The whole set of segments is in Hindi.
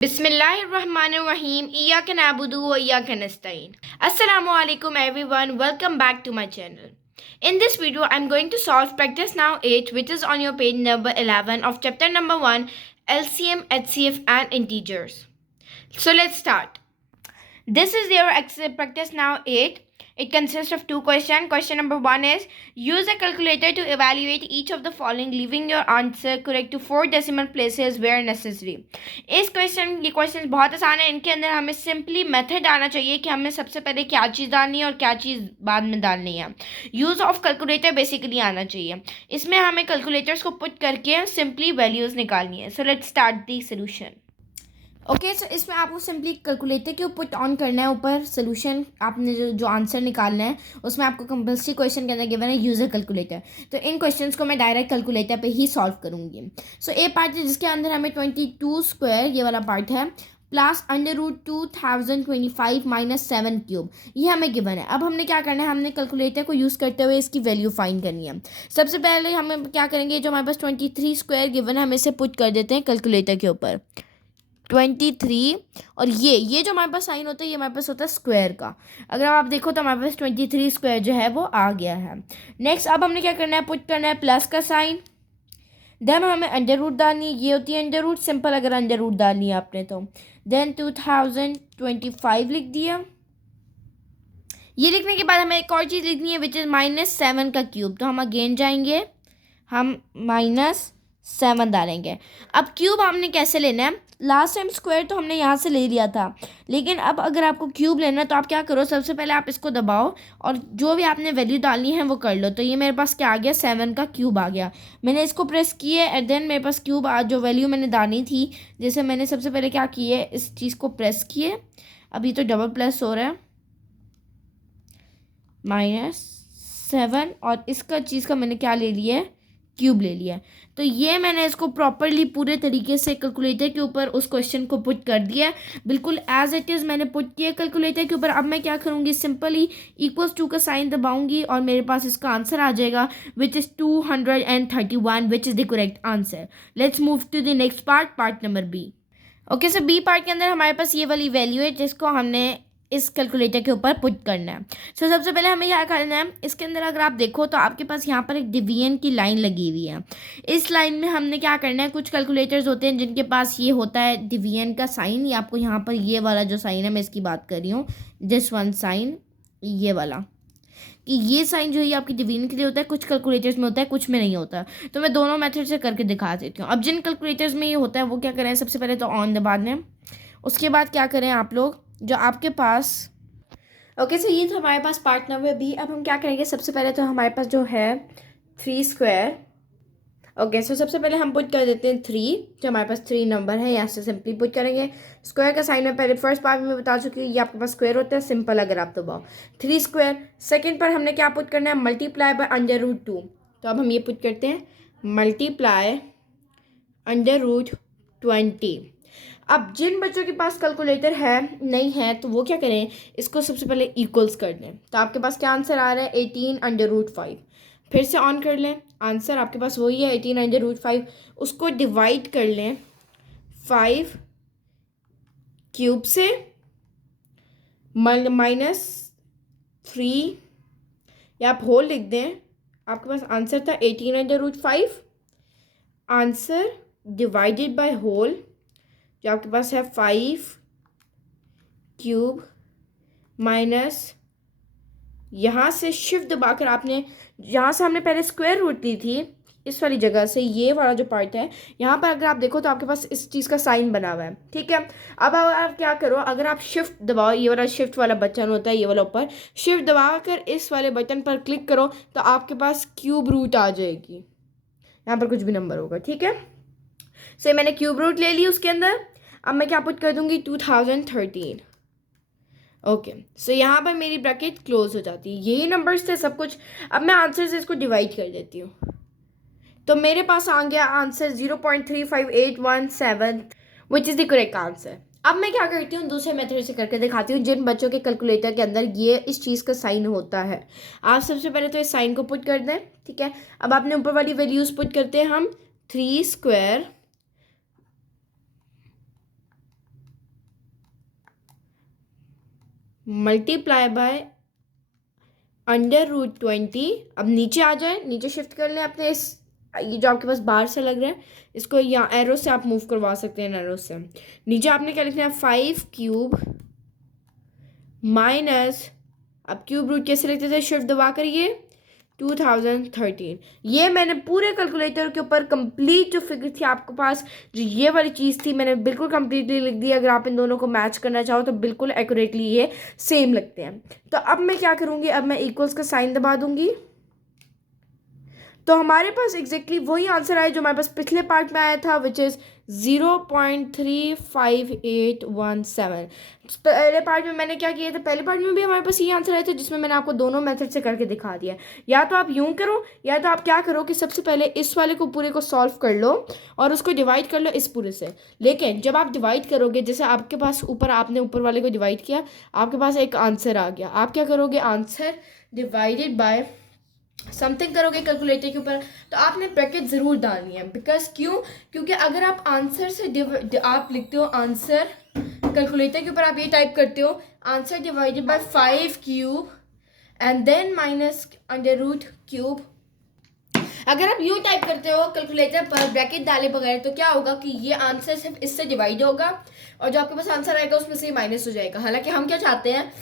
Bismillahirrahmanirrahim. Iyaka na'budu wa iyaka nasta'in. Assalamu alaikum everyone. Welcome back to my channel. In this video, I'm going to solve practice now 8, which is on your page number 11 of chapter number 1, LCM, HCF and integers. So let's start. This is your practice now 8. It consists of two questions. Question number 1 is, use a calculator to evaluate each of the following, leaving your answer correct to 4 decimal places where necessary. ये क्वेश्चन बहुत आसान है. इनके अंदर हमें सिंपली मेथड आना चाहिए कि हमें सबसे पहले क्या चीज़ डालनी है और क्या चीज़ बाद में डालनी है. यूज़ ऑफ कैलकुलेटर बेसिकली आना चाहिए. इसमें हमें कैलकुलेटर्स को पुट करके सिंपली वैल्यूज़ निकालनी है. So let's start the solution. Okay so इसमें आपको सिंपली कैलकुलेटर के पुट ऑन करना है. ऊपर सोल्यूशन आपने जो आंसर निकालना है उसमें आपको कंपल्सरी क्वेश्चन के अंदर गिवन है यूज़र कैलकुलेटर. तो इन क्वेश्चंस को मैं डायरेक्ट कैलकुलेटर पे ही सॉल्व करूँगी. सो ए पार्ट है जिसके अंदर हमें 22 स्क्वायर ये वाला पार्ट है प्लस √2025 माइनस 7 क्यूब ये हमें गिवन है. अब हमने क्या करना है, हमने कैलकुलेटर को यूज़ करते हुए इसकी वैल्यू फाइंड करनी है. सबसे पहले हमें क्या करेंगे, जो हमारे पास 23 स्क्वायर गिवन है हम इसे पुट कर देते हैं कैलकुलेटर के ऊपर. 23 और ये जो हमारे पास साइन होता है ये हमारे पास होता है स्क्वायर का. अगर आप देखो तो हमारे पास 23 स्क्वायर जो है वो आ गया है. नेक्स्ट अब हमने क्या करना है, पुट करना है प्लस का साइन. देन हमें अंडर रूट डालनी है, ये होती है अंडर रूट सिंपल. अगर अंडर रूट डालनी है आपने तो देन 2025 लिख दिया. ये लिखने के बाद हमें एक और चीज़ लिखनी है विच इज़ -7 का क्यूब. तो हम अगेन जाएंगे, हम -7 डालेंगे. अब क्यूब हमने कैसे लेना है, लास्ट टाइम स्क्वायर तो हमने यहाँ से ले लिया था, लेकिन अब अगर आपको क्यूब लेना है तो आप क्या करो, सबसे पहले आप इसको दबाओ और जो भी आपने वैल्यू डालनी है वो कर लो. तो ये मेरे पास क्या आ गया, 7 का क्यूब आ गया. मैंने इसको प्रेस किए एंड देन मेरे पास क्यूब जो वैल्यू मैंने डालनी थी, जैसे मैंने सबसे पहले क्या किए, इस चीज़ को प्रेस किए. अभी तो डबल प्लस हो रहा है -7 और इसका चीज़ का मैंने क्या ले लिया है, क्यूब ले लिया. तो ये मैंने इसको प्रॉपरली पूरे तरीके से कैलकुलेटर के ऊपर उस क्वेश्चन को पुट कर दिया, बिल्कुल एज इट इज़ मैंने पुट किया कैलकुलेटर के ऊपर. अब मैं क्या करूँगी, सिंपली =2 का साइन दबाऊंगी और मेरे पास इसका आंसर आ जाएगा which is 231 which is the correct answer. Let's move to the next part number B. Okay so B part के अंदर हमारे पास ये वाली वैल्यू है जिसको हमने इस कैलकुलेटर के ऊपर पुट करना है. सो सबसे पहले हमें क्या करना है, इसके अंदर अगर आप देखो तो आपके पास यहाँ पर एक डिवीजन की लाइन लगी हुई है. इस लाइन में हमने क्या करना है, कुछ कैलकुलेटर्स होते हैं जिनके पास ये होता है डिवीजन का साइन. ये आपको यहाँ पर ये वाला जो साइन है मैं इसकी बात कर रही हूँ, दिस वन साइन, ये वाला, कि ये साइन जो है ये आपकी डिवीजन के लिए होता है. कुछ कैलकुलेटर्स में होता है, कुछ में नहीं होता. तो मैं दोनों मेथड से करके दिखा देती हूँ. अब जिन कैलकुलेटर्स में ये होता है वो क्या करें, सबसे पहले तो ऑन दबा दें. उसके बाद क्या करें आप लोग, जो आपके पास ओके सो ये तो हमारे पास पार्ट नंबर बी. अब हम क्या करेंगे, सबसे पहले तो हमारे पास जो है 3 स्क्वायर. ओके सो सबसे पहले हम पुट कर देते हैं 3, जो हमारे पास 3 नंबर है यहाँ से सिंपली पुट करेंगे. स्क्वायर का साइन में पहले फर्स्ट पार्ट में बता चुकी हूँ, ये आपके पास स्क्वायर होता है सिंपल अगर आप दबाओ 3 स्क्वायर. सेकेंड पर हमने क्या पुट करना है, मल्टीप्लाई बाय √2. तो अब हम ये पुट करते हैं मल्टीप्लाई √20. अब जिन बच्चों के पास कैलकुलेटर है नहीं है तो वो क्या करें, इसको सबसे पहले इक्वल्स कर दें. तो आपके पास क्या आंसर आ रहा है, 18 √5. फिर से ऑन कर लें, आंसर आपके पास वही है 18 √5. उसको डिवाइड कर लें 5 क्यूब से -3 या आप होल लिख दें. आपके पास आंसर था 18 √5. आंसर डिवाइडेड बाय होल जो आपके पास है 5 क्यूब माइनस, यहाँ से शिफ्ट दबाकर आपने, यहाँ से हमने पहले स्क्वायर रूट ली थी इस वाली जगह से, ये वाला जो पार्ट है यहाँ पर अगर आप देखो तो आपके पास इस चीज़ का साइन बना हुआ है. ठीक है, अब आप क्या करो, अगर आप शिफ्ट दबाओ, ये वाला शिफ्ट वाला बटन होता है ये वाला ऊपर, शिफ्ट दबा कर इस वाले बटन पर क्लिक करो तो आपके पास क्यूब रूट आ जाएगी. यहाँ पर कुछ भी नंबर होगा. ठीक है, सो मैंने क्यूब रूट ले ली उसके अंदर. अब मैं क्या पुट कर दूंगी, 2013. ओके सो यहाँ पर मेरी ब्रैकेट क्लोज हो जाती है. यही नंबर्स थे सब कुछ. अब मैं आंसर से इसको डिवाइड कर देती हूँ तो मेरे पास आ गया answer 0.35817 which is the correct answer. अब मैं क्या करती हूँ, दूसरे मेथड से करके दिखाती हूँ जिन बच्चों के कैलकुलेटर के अंदर ये इस चीज़ का साइन होता है. आप सबसे पहले तो इस साइन को पुट कर दें. ठीक है, अब आपने ऊपर वाली वैल्यूज़ पुट करते हैं हम 3 स्क्वायर मल्टीप्लाई बाय √20। अब नीचे आ जाए, नीचे शिफ्ट कर लें अपने इस, ये जो आपके पास बाहर से लग रहा है इसको यहाँ एरो से आप मूव करवा सकते हैं, एरो से। नीचे आपने क्या लिखना है, 5³ माइनस, अब क्यूब रूट कैसे लिखते थे, शिफ्ट दबा करिए 2013। ये मैंने पूरे कैलकुलेटर के ऊपर कंप्लीट जो फिगर थी आपके पास, जो ये वाली चीज़ थी, मैंने बिल्कुल कंप्लीटली लिख दी। अगर आप इन दोनों को मैच करना चाहो तो बिल्कुल एक्यूरेटली ये सेम लगते हैं। तो अब मैं क्या करूँगी, अब मैं इक्वल्स का साइन दबा दूंगी, तो हमारे पास एग्जैक्टली वही आंसर आया जो हमारे पास पिछले पार्ट में आया था, विच इज़ 0.35817। पहले पार्ट में मैंने क्या किया था, पहले पार्ट में भी हमारे पास ये आंसर आया था, जिसमें मैंने आपको दोनों मेथड से करके दिखा दिया। या तो आप यूं करो, या तो आप क्या करो कि सबसे पहले इस वाले को पूरे को सॉल्व कर लो और उसको डिवाइड कर लो इस पूरे से। लेकिन जब आप डिवाइड करोगे, जैसे आपके पास ऊपर, आपने ऊपर वाले को डिवाइड किया, आपके पास एक आंसर आ गया, आप क्या करोगे, आंसर डिवाइडेड बाय समथिंग करोगे कैलकुलेटर के ऊपर, तो आपने ब्रैकेट ज़रूर डालनी है। बिकॉज क्यों, क्योंकि अगर आप आंसर से आप लिखते हो आंसर, कैलकुलेटर के ऊपर आप ये टाइप करते हो answer divided by 5³ and then minus √3। अगर आप यूँ टाइप करते हो कैलकुलेटर पर ब्रैकेट डाले बगैर, तो क्या होगा कि ये आंसर सिर्फ इससे डिवाइड होगा और जो आपके पास आंसर आएगा उसमें से माइनस हो जाएगा। हालांकि हम क्या चाहते हैं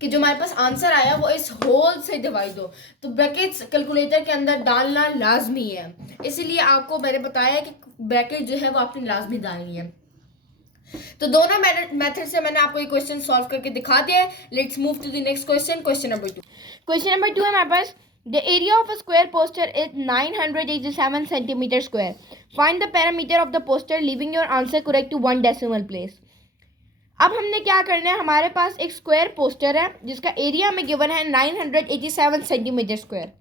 कि जो हमारे पास आंसर आया वो इस होल से डिवाइड हो, तो ब्रैकेट्स कैलकुलेटर के अंदर डालना लाजमी है। इसीलिए आपको मैंने बताया कि ब्रैकेट जो है वो आपने लाजमी डालनी है। तो दोनों मेथड से मैंने आपको ये क्वेश्चन सॉल्व करके दिखा दिया है। Let's move to the next question, question number 2। Question number 2 है हमारे पास, the area of a square poster is 987 centimetre square, find the parameter of the poster leaving your answer correct to 1 decimal place. अब हमने क्या करना है, हमारे पास एक स्क्वायर पोस्टर है जिसका एरिया हमें गिवन है 987 सेंटीमीटर स्क्वायर।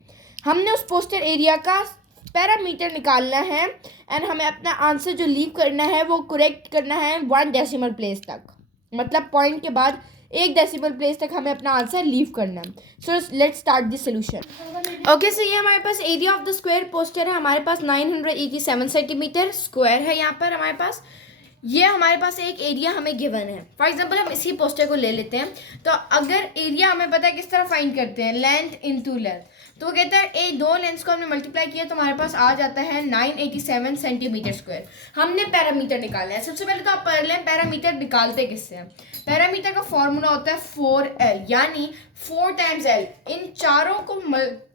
हमने उस पोस्टर एरिया का पैरामीटर निकालना है एंड हमें अपना आंसर जो लीव करना है वो करेक्ट करना है 1 डेसिमल प्लेस तक, मतलब पॉइंट के बाद 1 डेसिमल प्लेस तक हमें अपना आंसर लीव करना है। So let's start the solution. Okay, so ये हमारे पास area of the square poster है, हमारे पास 987 सेंटीमीटर स्क्वायर है। यहाँ पर हमारे पास ये हमारे पास एक एरिया हमें गिवन है। फॉर एग्जांपल हम इसी पोस्टर को ले लेते हैं। तो अगर एरिया हमें पता है किस तरह फाइंड करते हैं, लेंथ इनटू लेंथ, तो वो कहता है ए दो लेंथ्स को हमने मल्टीप्लाई किया तो हमारे पास आ जाता है 987 सेंटीमीटर स्क्वायर। हमने पैरामीटर निकालना है। सबसे पहले तो आप पढ़ लें पैरामीटर निकालते किससे हैं। पैरामीटर का फॉर्मूला होता है 4L, यानी 4 टाइम्स L। इन चारों को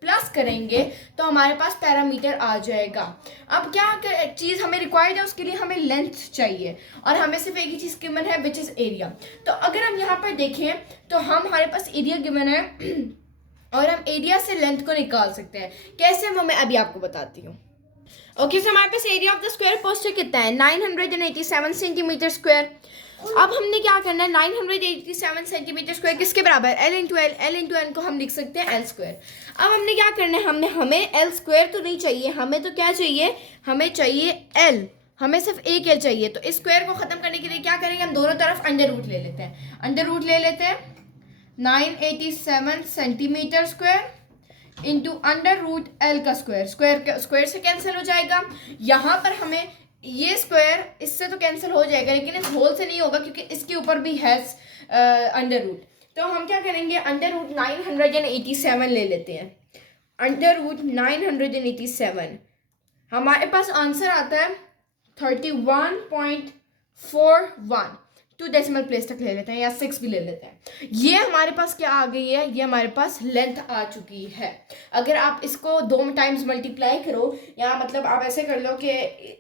प्लस करेंगे तो हमारे पास पैरामीटर आ जाएगा। अब क्या चीज़ हमें रिक्वायर्ड है, उसके लिए हमें लेंथ चाहिए और हमें सिर्फ एक ही चीज़ गिवन है विच इज़ एरिया। तो अगर हम यहाँ पर देखें तो हमारे पास एरिया गिवन है और हम एरिया से लेंथ को निकाल सकते हैं। कैसे, वो मैं अभी आपको बताती हूँ। ओके, सो हमारे पास area of the square poster कितना है, 987 सेंटीमीटर स्क्वायर। अब हमने क्या करना है, 987 सेंटीमीटर स्क्वायर किसके बराबर, एल इंटू एन को हम लिख सकते हैं एल स्क्वायर। अब हमने क्या करना है, हमें एल स्क्वायर तो नहीं चाहिए, हमें तो क्या चाहिए, हमें चाहिए एल, हमें सिर्फ एक एल चाहिए। तो इस स्क्वायर को खत्म करने के लिए क्या करेंगे, हम दोनों तरफ अंडर रूट ले लेते हैं। अंडर रूट ले लेते हैं 987 centimetre square into under root L का स्क्वायर, स्क्वायर से कैंसिल हो जाएगा। यहाँ पर हमें ये स्क्वायर इससे तो कैंसिल हो जाएगा, लेकिन इस होल से नहीं होगा क्योंकि इसके ऊपर भी है अंडर रूट। तो हम क्या करेंगे, अंडर रूट 987 ले लेते हैं। अंडर रूट 987 हमारे पास आंसर आता है 31.41। 2 डेसिमल प्लेस तक ले लेते हैं या 6 भी ले लेते हैं। ये हमारे पास क्या आ गई है, ये हमारे पास लेंथ आ चुकी है। अगर आप इसको 2 टाइम्स मल्टीप्लाई करो, या मतलब आप ऐसे कर लो कि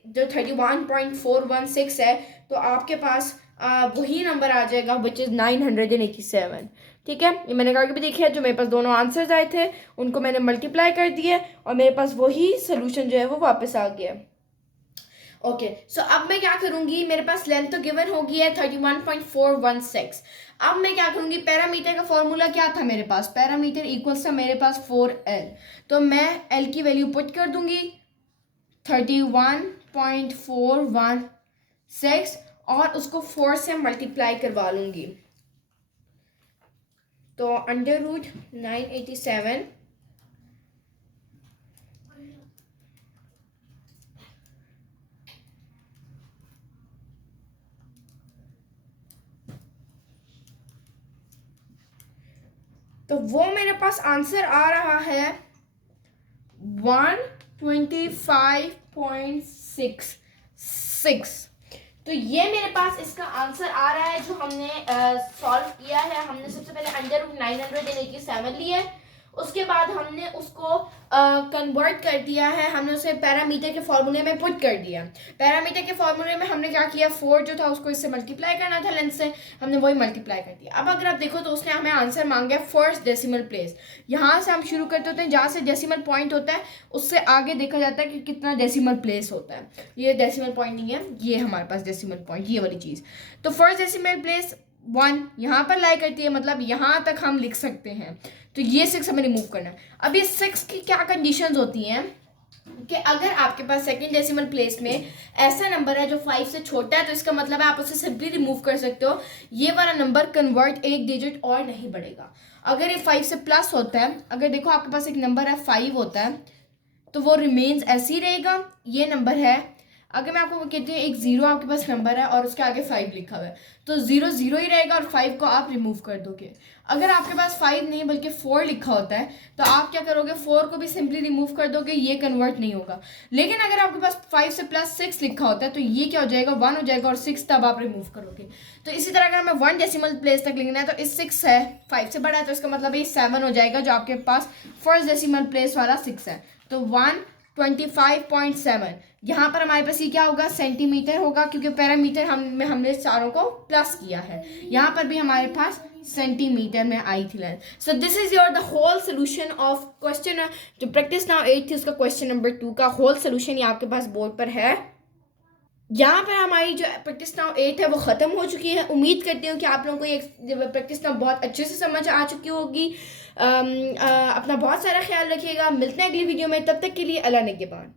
जो 31.416 है, तो आपके पास वही नंबर आ जाएगा विच इज़ 987। ठीक है, ये मैंने कहा कि भी देखिए जो मेरे पास दोनों आंसर्स आए थे उनको मैंने मल्टीप्लाई कर दिए और मेरे पास वही सोल्यूशन जो है वो वापस आ गया। ओके, सो अब मैं क्या करूंगी, मेरे पास लेंथ तो गिवन होगी है 31.416। अब मैं क्या करूंगी, पैरामीटर का फॉर्मूला क्या था मेरे पास, पैरामीटर इक्वल्स था मेरे पास 4L। तो मैं L की वैल्यू पुट कर दूंगी 31.416 और उसको 4 से मल्टीप्लाई करवा लूंगी। तो अंडर रूट 987 तो वो मेरे पास आंसर आ रहा है 125.66। तो ये मेरे पास इसका आंसर आ रहा है जो हमने सॉल्व किया है। हमने सबसे पहले √987 लिया है, उसके बाद हमने उसको कन्वर्ट कर दिया है, हमने उसे पैरामीटर के फॉर्मूले में पुट कर दिया। पैरामीटर के फॉर्मूले में हमने क्या किया, 4 जो था उसको इससे मल्टीप्लाई करना था लेंथ से, हमने वही मल्टीप्लाई कर दिया। अब अगर आप देखो तो उसने हमें आंसर मांगा है फर्स्ट डेसिमल प्लेस। यहाँ से हम शुरू करते होते हैं, जहाँ से डेसिमल पॉइंट होता है उससे आगे देखा जाता है कि कितना डेसिमल प्लेस होता है। ये डेसिमल पॉइंट नहीं है, ये हमारे पास डेसिमल पॉइंट, ये वाली चीज़। तो फर्स्ट डेसिमल प्लेस 1 यहाँ पर लाई करती है, मतलब यहाँ तक हम लिख सकते हैं। तो ये 6 हमें रिमूव करना है। अब ये 6 की क्या कंडीशंस होती हैं कि अगर आपके पास सेकंड डेसिमल प्लेस में ऐसा नंबर है जो 5 से छोटा है, तो इसका मतलब है आप उसे सिंपली रिमूव कर सकते हो। ये वाला नंबर कन्वर्ट एक डिजिट और नहीं बढ़ेगा। अगर ये 5 से प्लस होता है, अगर देखो आपके पास एक नंबर है 5 होता है, तो वो रिमेन्स ऐसे ही रहेगा। ये नंबर है, अगर मैं आपको कहती हूँ एक 0 आपके पास नंबर है और उसके आगे 5 लिखा हुआ है, तो 0 0 ही रहेगा और 5 को आप रिमूव कर दोगे। अगर आपके पास 5 नहीं बल्कि 4 लिखा होता है, तो आप क्या करोगे, 4 को भी सिंपली रिमूव कर दोगे, ये कन्वर्ट नहीं होगा। लेकिन अगर आपके पास 5 से प्लस 6 लिखा होता है, तो ये क्या हो जाएगा, 1 हो जाएगा और 6 तब आप रिमूव करोगे। तो इसी तरह अगर हमें 1 डेसिमल प्लेस तक लिखना है, तो इस 6 है, 5 से बड़ा है, तो इसका मतलब ये 7 हो जाएगा, जो आपके पास फर्स्ट डेसिमल प्लेस वाला 6 है। तो 125.7, यहाँ पर हमारे पास ये क्या होगा, सेंटीमीटर होगा, क्योंकि पैरामीटर हमने चारों को प्लस किया है। यहाँ पर भी हमारे पास सेंटीमीटर में आई थी length. So this is your the whole solution of question जो प्रैक्टिस नाउ 8 थी, उसका क्वेश्चन नंबर 2 का होल सोल्यूशन ये आपके पास बोर्ड पर है। यहाँ पर हमारी जो प्रैक्टिस नाउ 8 है वो ख़त्म हो चुकी है। उम्मीद करती हूँ कि आप लोगों को ये प्रैक्टिस नाउ बहुत अच्छे से समझ आ चुकी होगी। अपना बहुत सारा ख्याल रखिएगा, मिलते हैं अगली वीडियो में, तब तक के लिए अल्लाह निगहबान।